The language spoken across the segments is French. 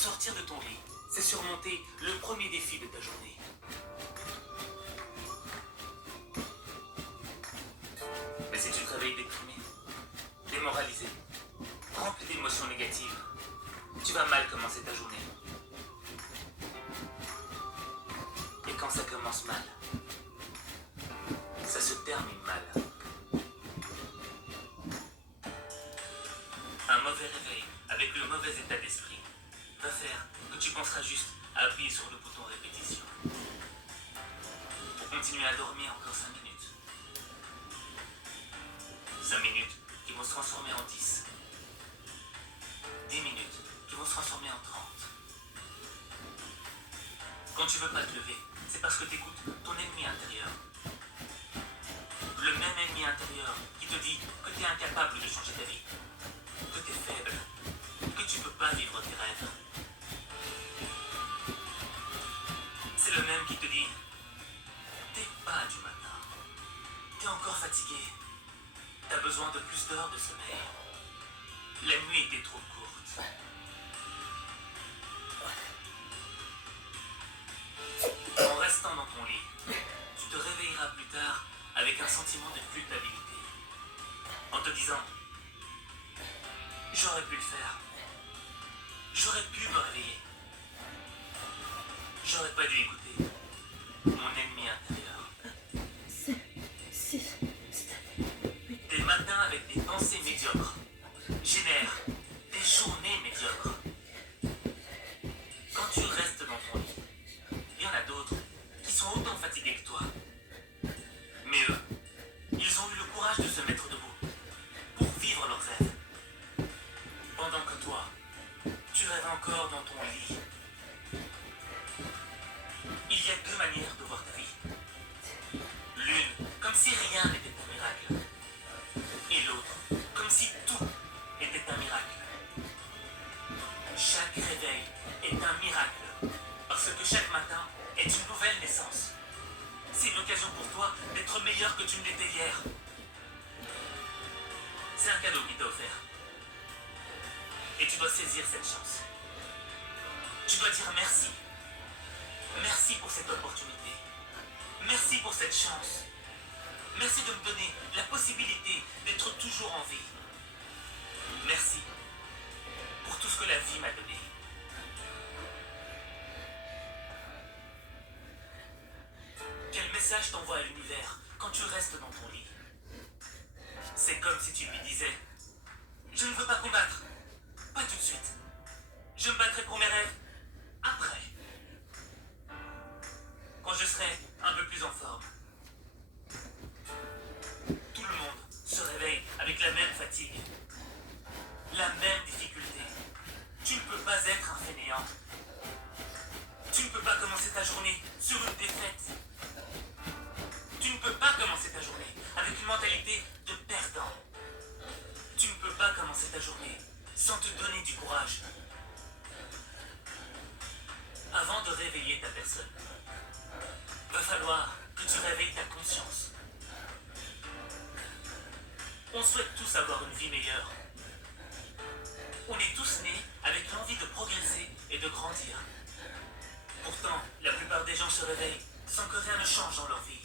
Sortir de ton lit, c'est surmonter le premier défi de ta journée. Mais si tu te réveilles déprimé, démoralisé, rempli d'émotions négatives, tu vas mal commencer ta journée. Et quand ça commence mal, ça se termine mal. Un mauvais réveil avec le mauvais état d'esprit va faire que tu penseras juste à appuyer sur le bouton répétition pour continuer à dormir encore 5 minutes. 5 minutes qui vont se transformer en 10. 10 minutes qui vont se transformer en 30. Quand tu veux pas te lever, c'est parce que tu écoutes ton ennemi intérieur. Le même ennemi intérieur qui te dit que tu es incapable de changer ta vie, que tu es faible, que tu peux pas vivre tes rêves. C'est le même qui te dit t'es pas du matin, t'es encore fatigué, t'as besoin de plus d'heures de sommeil. La nuit était trop courte. En restant dans ton lit, tu te réveilleras plus tard avec un sentiment de culpabilité. En te disant j'aurais pu le faire. J'aurais pu me réveiller. J'aurais pas dû écouter mon ennemi intérieur. Des matins avec des pensées médiocres génèrent des journées médiocres. Quand tu restes dans ton lit, il y en a d'autres qui sont autant fatigués que toi. Mais eux, ils ont eu le courage de se mettre debout pour vivre leurs rêves. Pendant que toi, tu rêves encore dans ton lit. Il y a deux manières de voir ta vie. L'une, comme si rien n'était un miracle. Et l'autre, comme si tout était un miracle. Chaque réveil est un miracle, parce que chaque matin est une nouvelle naissance. C'est une occasion pour toi d'être meilleur que tu ne l'étais hier. C'est un cadeau qui t'a offert. Et tu dois saisir cette chance. Tu dois dire merci. Merci pour cette opportunité. Merci pour cette chance. Merci de me donner la possibilité d'être toujours en vie. Merci pour tout ce que la vie m'a donné. Quel message t'envoie à l'univers quand tu restes dans ton lit? C'est comme si tu lui disais « Je ne veux pas combattre, pas tout de suite. Je me battrai pour mes rêves après. Quand je serai un peu plus en forme. » Tout le monde se réveille avec la même fatigue, la même difficulté. Tu ne peux pas être un fainéant. Tu ne peux pas commencer ta journée sur une défaite. Tu ne peux pas commencer ta journée avec une mentalité de perdant. Tu ne peux pas commencer ta journée sans te donner du courage. Avant de réveiller ta personne, va falloir que tu réveilles ta conscience. On souhaite tous avoir une vie meilleure. On est tous nés avec l'envie de progresser et de grandir. Pourtant, la plupart des gens se réveillent sans que rien ne change dans leur vie.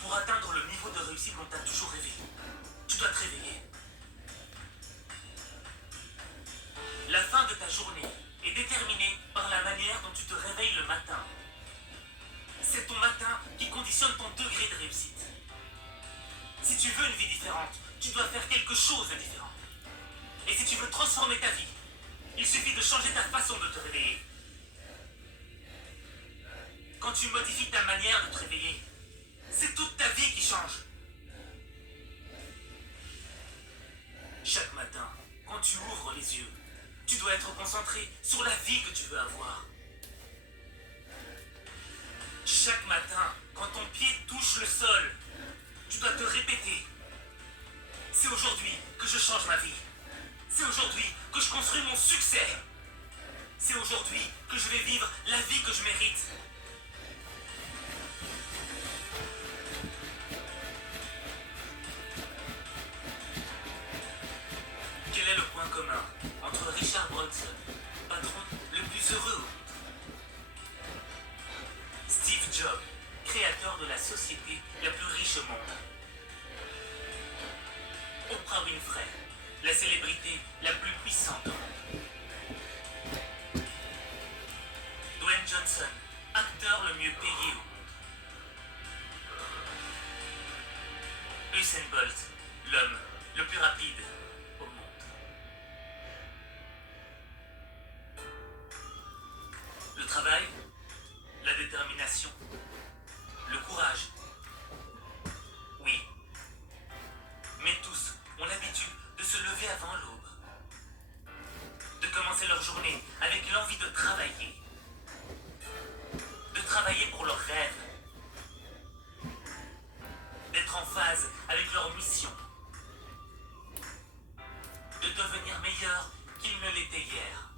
Pour atteindre le niveau de réussite dont tu as toujours rêvé, tu dois te réveiller. La fin de ta journée est déterminée par la manière dont tu te réveilles le matin. C'est ton matin qui conditionne ton degré de réussite. Si tu veux une vie différente, tu dois faire quelque chose de différent. Et si tu veux transformer ta vie, il suffit de changer ta façon de te réveiller. Quand tu modifies ta manière de te réveiller, c'est toute ta vie qui change. Chaque matin, quand tu ouvres les yeux, tu dois être concentré sur la vie que tu veux avoir. Chaque matin, quand ton pied touche le sol, tu dois te répéter. C'est aujourd'hui que je change ma vie. C'est aujourd'hui que je construis mon succès. C'est aujourd'hui que je vais vivre la vie que je mérite. Quel est le point commun entre Richard Branson société la plus riche au monde. Oprah Winfrey, la célébrité la plus puissante au monde. Dwayne Johnson, acteur le mieux payé au monde. Usain Bolt, l'homme le plus rapide au monde. Le travail, la détermination, le courage. Oui. Mais tous ont l'habitude de se lever avant l'aube, de commencer leur journée avec l'envie de travailler pour leurs rêves, d'être en phase avec leur mission, de devenir meilleurs qu'ils ne l'étaient hier.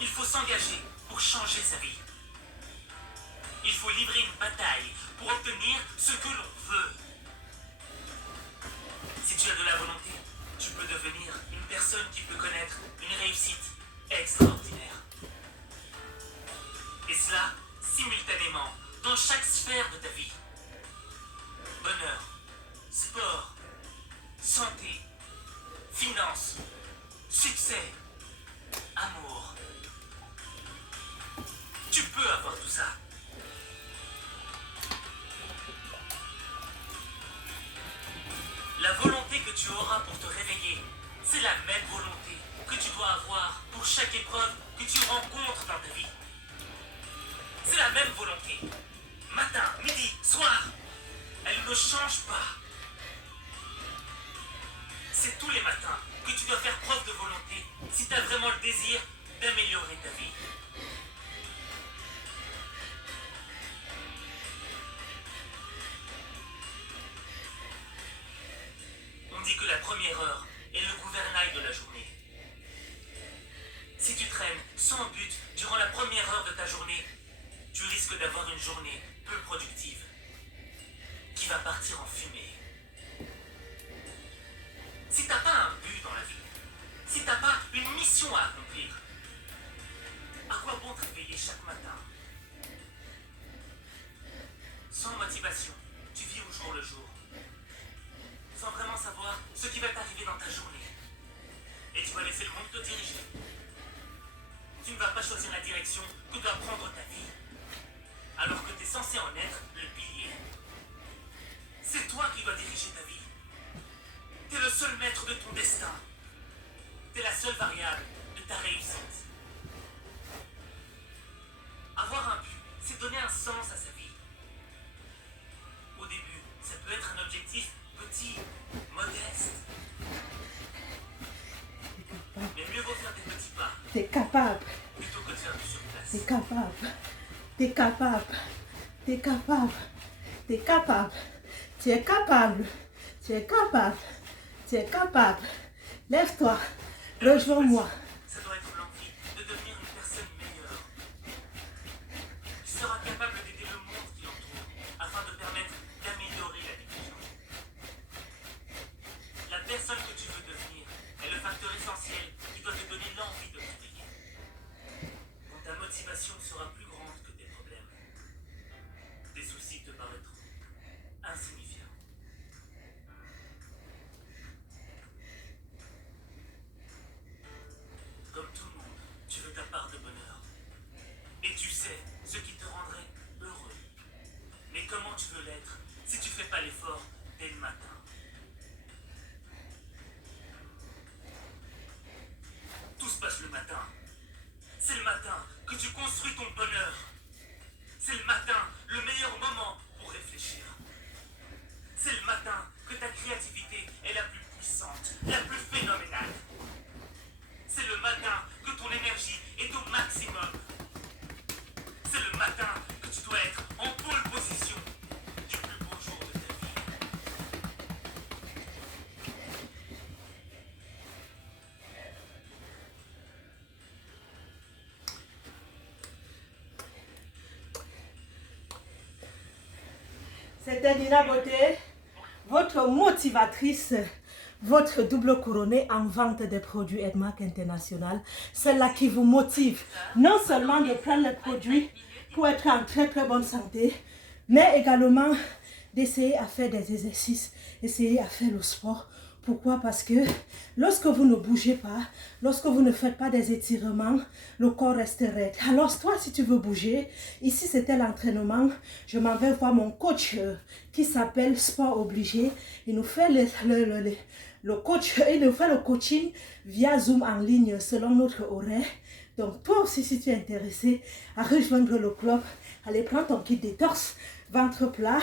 Il faut s'engager pour changer sa vie. Il faut livrer une bataille pour obtenir ce que l'on veut. Si tu as de la volonté, tu peux devenir une personne qui peut connaître une réussite extraordinaire. Et cela, simultanément, dans chaque sphère de ta vie. Bonheur, sport, santé, finances, succès, amour. Tu peux avoir tout ça. La volonté que tu auras pour te réveiller, c'est la même volonté que tu dois avoir pour chaque épreuve que tu rencontres dans ta vie. C'est la même volonté. Matin, midi, soir. Elle ne change pas. C'est tous les matins que tu dois faire preuve de volonté si tu as vraiment le désir d'améliorer ta vie. On dit que la première heure est le gouvernail de la journée. Si tu traînes sans but durant la première heure de ta journée, tu risques d'avoir une journée peu productive qui va partir en fumée. Si t'as pas un but dans la vie, si t'as pas une mission à accomplir, à quoi bon te réveiller chaque matin? Sans motivation, tu vis au jour le jour, sans vraiment savoir ce qui va t'arriver dans ta journée. Et tu vas laisser le monde te diriger. Tu ne vas pas choisir la direction que doit prendre ta vie, alors que tu es censé en être le pilier. C'est toi qui dois diriger ta vie. Tu es le seul maître de ton destin. Tu es la seule variable de ta réussite. Avoir un but, c'est donner un sens à sa vie. Au début, ça peut être un objectif petit, modeste. Mais mieux vaut faire des petits pas. T'es capable. Plutôt que de faire du surplace. T'es capable. T'es capable. T'es capable. T'es capable. Tu es capable. Tu es capable. Tu es capable. Lève-toi. Rejoins-moi. Ça doit être l'envie de devenir une personne meilleure. Tu seras capable d'aider le monde qui l'entoure afin de permettre d'améliorer la vie des gens. La personne que tu veux devenir est le facteur essentiel qui doit te donner l'envie de briller. Quand ta motivation sera plus grande que tes problèmes, tes soucis te paraîtront insignifiants. Comme tout le monde, tu veux ta part de bonheur. Et tu sais ce qui te rendrait heureux. Mais comment tu veux l'être si tu fais pas l'effort dès le matin? Tout se passe le matin. C'est le matin que tu construis ton bonheur. C'est le matin le meilleur moment pour réfléchir. C'est le matin que ta créativité est la plus puissante, la plus phénoménale. C'est le matin que ton énergie est au maximum. C'est le matin que tu dois être en pole position du plus beau jour de ta vie. C'était Nina Beauté, votre motivatrice votre double couronné en vente des produits Edmark International. Celle-là qui vous motive non seulement de prendre les produits pour être en très très bonne santé, mais également d'essayer à faire des exercices, essayer à faire le sport. Pourquoi? Parce que lorsque vous ne bougez pas, lorsque vous ne faites pas des étirements, le corps reste raide. Alors toi, si tu veux bouger, ici c'était l'entraînement. Je m'en vais voir mon coach qui s'appelle Sport Obligé. Il nous fait le coaching via Zoom en ligne selon notre horaire. Donc toi aussi, si tu es intéressé à rejoindre le club, allez prendre ton kit détorse, ventre plat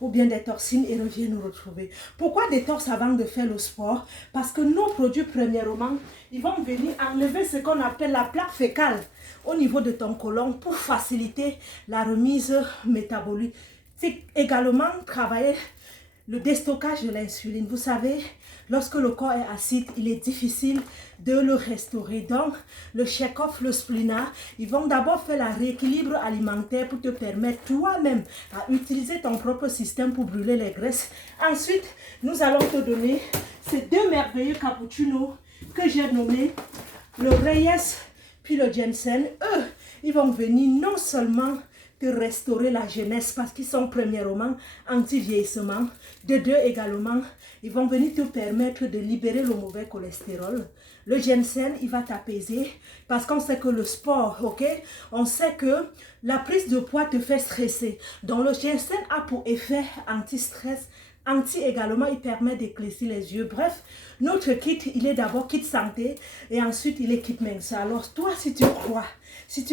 ou bien des torsines et reviens nous retrouver. Pourquoi des torses avant de faire le sport? Parce que nos produits, premièrement, ils vont venir enlever ce qu'on appelle la plaque fécale au niveau de ton côlon pour faciliter la remise métabolique. C'est également travailler le déstockage de l'insuline. Vous savez, lorsque le corps est acide, il est difficile de le restaurer. Donc, le check-off, le splina, ils vont d'abord faire la rééquilibre alimentaire pour te permettre toi-même à utiliser ton propre système pour brûler les graisses. Ensuite, nous allons te donner ces deux merveilleux cappuccinos que j'ai nommés le Reyes puis le Jensen. Eux, ils vont venir non seulement de restaurer la jeunesse parce qu'ils sont premièrement anti-vieillissement. De deux également, ils vont venir te permettre de libérer le mauvais cholestérol. Le ginseng, il va t'apaiser parce qu'on sait que le sport, ok, on sait que la prise de poids te fait stresser. Donc le ginseng a pour effet anti-stress, également, il permet d'éclaircir les yeux. Bref, notre kit, il est d'abord kit santé et ensuite il est kit mince. Alors toi, si tu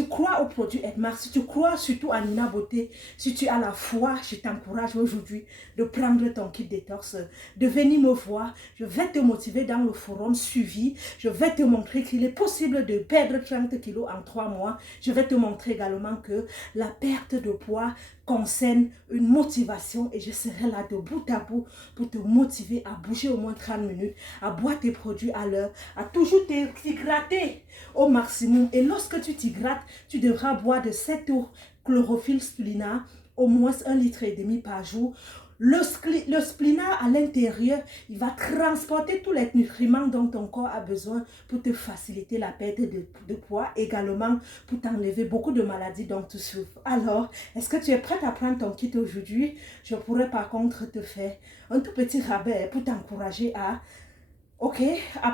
crois au produit Edmark, si tu crois surtout à Nina Beauté, si tu as la foi, je t'encourage aujourd'hui de prendre ton kit détox, de venir me voir. Je vais te motiver dans le forum suivi. Je vais te montrer qu'il est possible de perdre 30 kilos en 3 mois. Je vais te montrer également que la perte de poids concerne une motivation et je serai là de bout à bout pour te motiver à bouger au moins 30 minutes, à boire tes produits à l'heure, à toujours t'hydrater au maximum. Et lorsque tu t'hydrates, tu devras boire de cette eau chlorophylle spirulina au moins 1,5 litre par jour. Le splina à l'intérieur, il va transporter tous les nutriments dont ton corps a besoin pour te faciliter la perte de poids, également pour t'enlever beaucoup de maladies dont tu souffres. Alors, est-ce que tu es prête à prendre ton kit aujourd'hui? Je pourrais par contre te faire un tout petit rabais pour t'encourager à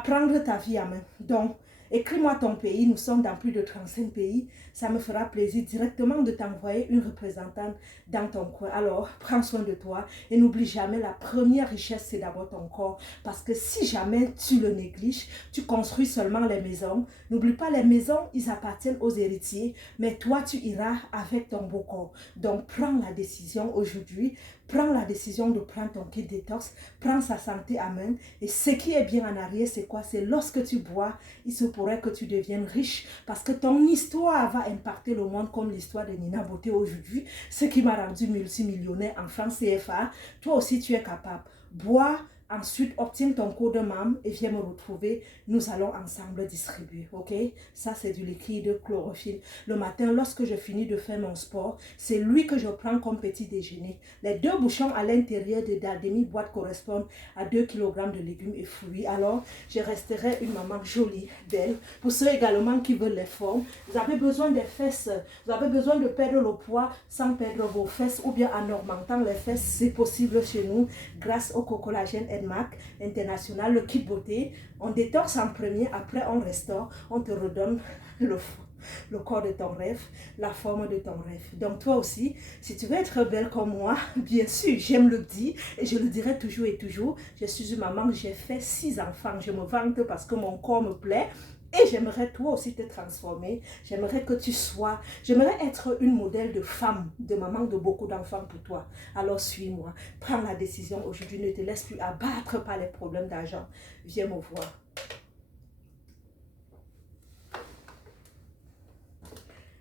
prendre ta vie à main. Donc, écris-moi ton pays, nous sommes dans plus de 35 pays. Ça me fera plaisir directement de t'envoyer une représentante dans ton coin. Alors, prends soin de toi et n'oublie jamais, la première richesse, c'est d'abord ton corps. Parce que si jamais tu le négliges, tu construis seulement les maisons. N'oublie pas, les maisons, ils appartiennent aux héritiers, mais toi, tu iras avec ton beau corps. Donc, prends la décision aujourd'hui. Prends la décision de prendre ton kit détox, prends sa santé à main. Et ce qui est bien en arrière, c'est quoi? C'est lorsque tu bois, il se pourrait que tu deviennes riche parce que ton histoire va impacter le monde comme l'histoire de Nina Beauté aujourd'hui, ce qui m'a rendu multimillionnaire en francs CFA. Toi aussi, tu es capable. Bois. Ensuite, obtiens ton code membre et viens me retrouver. Nous allons ensemble distribuer, ok? Ça, c'est du liquide chlorophylle. Le matin, lorsque je finis de faire mon sport, c'est lui que je prends comme petit déjeuner. Les 2 bouchons à l'intérieur de la demi-boîte correspondent à 2 kg de légumes et fruits. Alors, je resterai une maman jolie, belle. Pour ceux également qui veulent les formes, vous avez besoin des fesses. Vous avez besoin de perdre le poids sans perdre vos fesses ou bien en augmentant les fesses. C'est possible chez nous grâce au cocollagène Edmark International, le kit beauté. On détoxe en premier, après on restaure, on te redonne le corps de ton rêve, la forme de ton rêve. Donc toi aussi, si tu veux être belle comme moi, bien sûr, j'aime le dire et je le dirai toujours et toujours. Je suis une maman, j'ai fait 6 enfants. Je me vante parce que mon corps me plaît. Et j'aimerais toi aussi te transformer. J'aimerais que tu sois, j'aimerais être une modèle de femme, de maman de beaucoup d'enfants pour toi. Alors suis-moi, prends la décision aujourd'hui, ne te laisse plus abattre par les problèmes d'argent. Viens me voir.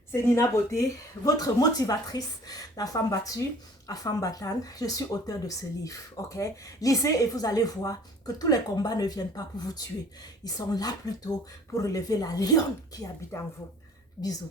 C'est Nina Beauté, votre motivatrice, la femme battue, la femme battante. Je suis auteur de ce livre, ok? Lisez et vous allez voir que tous les combats ne viennent pas pour vous tuer. Ils sont là plutôt pour relever la lionne qui habite en vous. Bisous.